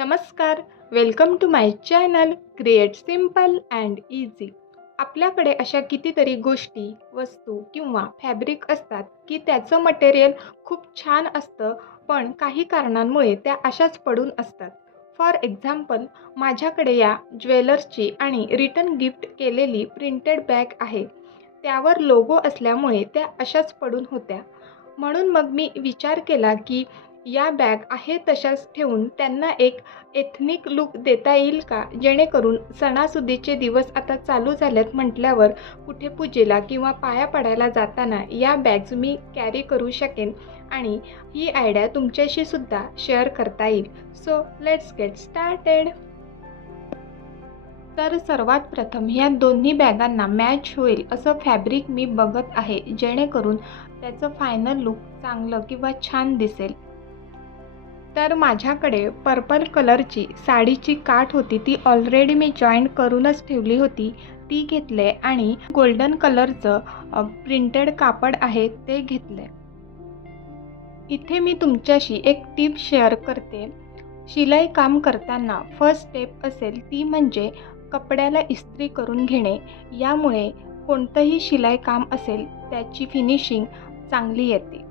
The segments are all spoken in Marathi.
नमस्कार. Welcome to my channel create simple and easy आपल्याकडे अशा कितीतरी गोष्टी वस्तू किंवा फॅब्रिक असतात की त्याचं मटेरियल खूप छान असतं पण काही कारणांमुळे त्या अशाच पडून असतात. फॉर एक्झाम्पल माझ्याकडे या ज्वेलर्सची आणि रिटर्न गिफ्ट केलेली प्रिंटेड बॅग आहे. त्यावर लोगो असल्यामुळे त्या अशाच पडून होत्या. म्हणून मग मी विचार केला की या बॅग आहे तशाच ठेवून त्यांना एक एथनिक लुक देता येईल का? जेणेकरून सणासुदीचे दिवस आता चालू झाल्यात म्हटल्यावर कुठे पूजेला किंवा पाया पडायला जाताना या बॅग्स मी कॅरी करू शकेन आणि ही आयडिया तुमच्याशी सुद्धा शेअर करता येईल. सो लेट्स गेट स्टार्टेड तर सर्वात प्रथम ह्या दोन्ही बॅगांना मॅच होईल असं फॅब्रिक मी बघत आहे जेणेकरून त्याचं फायनल लुक चांगलं किंवा छान दिसेल. तर माझ्याकडे पर्पल कलरची साडीची काठ होती. ती ऑलरेडी मी जॉईंट करूनच ठेवली होती. ती घेतले आणि गोल्डन कलरचं प्रिंटेड कापड आहे ते घेतले. इथे मी तुमच्याशी एक टिप शेअर करते. शिलाई काम करताना फर्स्ट स्टेप असेल ती म्हणजे कपड्याला इस्त्री करून घेणे. यामुळे कोणतंही शिलाई काम असेल त्याची फिनिशिंग चांगली येते.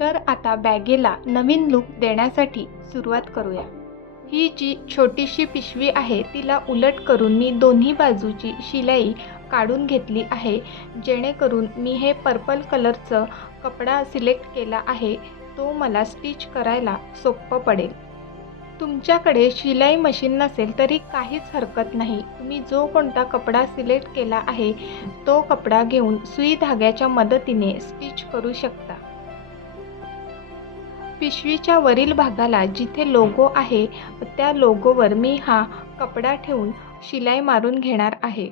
तर आता बॅगेला नवीन लुक देण्यासाठी सुरुवात करूया. ही जी छोटीशी पिशवी आहे तिला उलट करून मी दोन्ही बाजूची शिलाई काढून घेतली आहे जेणेकरून मी हे पर्पल कलरचं कपडा सिलेक्ट केला आहे तो मला स्टिच करायला सोपं पडेल. तुमच्याकडे शिलाई मशीन नसेल तरी काहीच हरकत नाही. तुम्ही जो कोणता कपडा सिलेक्ट केला आहे तो कपडा घेऊन सुई धाग्याच्या मदतीने स्टिच करू शकता. पिशवीच्या वरील भागाला जिथे लोगो आहे त्या लोगोवर मी हा कपडा ठेवून शिलाई मारून घेणार आहे.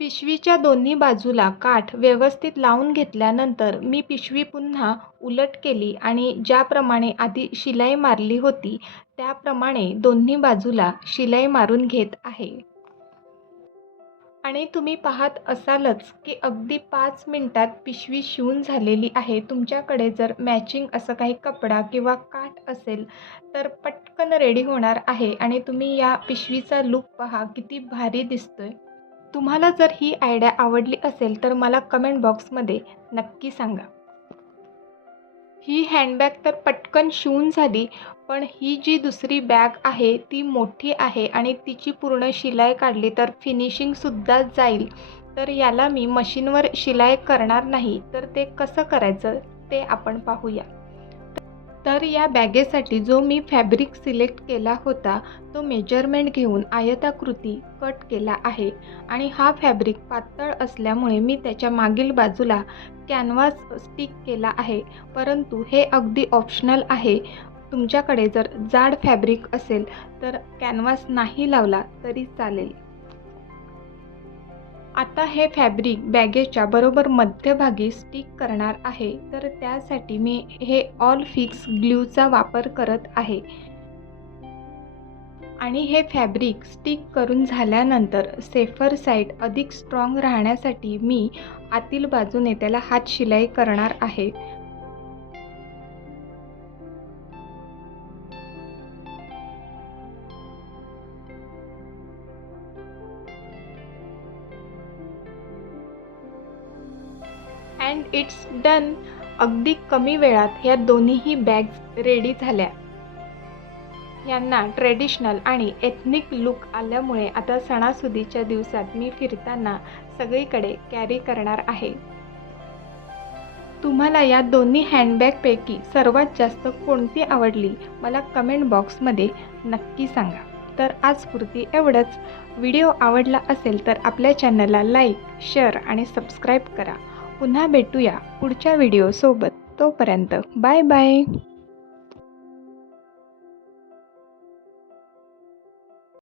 पिशवीच्या दोन्ही बाजूला काठ व्यवस्थित लावून घेतल्यानंतर मी पिशवी पुन्हा उलट केली आणि ज्याप्रमाणे आधी शिलाई मारली होती त्याप्रमाणे दोन्ही बाजूला शिलाई मारून घेत आहे. आणि तुम्ही पाहत असालच की अगदी पाच मिनटात पिशवी शिवून झालेली आहे. तुमच्याकडे जर मॅचिंग असं काही कपडा किंवा काठ असेल तर पटकन रेडी होणार आहे. आणि तुम्ही या पिशवीचा लुक पहा किती भारी दिसतोय. तुम्हाला जर ही आयडिया आवडली असेल तर मला कमेंट बॉक्समध्ये नक्की सांगा. ही हँडबॅग तर पटकन शिवून झाली पण ही जी दुसरी बॅग आहे ती मोठी आहे आणि तिची पूर्ण शिलाई काढली तर फिनिशिंगसुद्धा जाईल. तर याला मी मशीनवर शिलाई करणार नाही. तर ते कसं करायचं ते आपण पाहूया. तर या बॅगेसाठी जो मी फॅब्रिक सिलेक्ट केला होता तो मेजरमेंट घेऊन आयताकृती कट केला आहे. आणि हा फॅब्रिक पातळ असल्यामुळे मी त्याच्या मागील बाजूला कॅनव्हास स्टिक केला आहे. परंतु हे अगदी ऑप्शनल आहे. तुमच्याकडे जर जाड फॅब्रिक असेल तर कॅनव्हास नाही लावला तरी चालेल. आता हे फॅब्रिक बॅगेच्या बरोबर मध्यभागी स्टिक करणार आहे तर त्यासाठी मी हे ऑल फिक्स ग्ल्यूचा वापर करत आहे. आणि हे फॅब्रिक स्टिक करून झाल्यानंतर सेफर साईड अधिक स्ट्रॉंग राहण्यासाठी मी आतील बाजूने त्याला हात शिलाई करणार आहे. अँड इट्स डन अगदी कमी वेळात ह्या दोन्हीही बॅग्स रेडी झाल्या. यांना ट्रेडिशनल आणि एथनिक लुक आल्यामुळे आता सणासुदीच्या दिवसात मी फिरताना सगळीकडे कॅरी करणार आहे. तुम्हाला या दोन्ही हँडबॅगपैकी सर्वात जास्त कोणती आवडली? मला कमेंट बॉक्समध्ये नक्की सांगा. तर आजपुरती एवढंच. व्हिडिओ आवडला असेल तर आपल्या चॅनलला लाईक शेअर आणि सबस्क्राईब करा. पुन्हा भेटूया पुढच्या व्हिडिओसोबत तोपर्यंत बाय बाय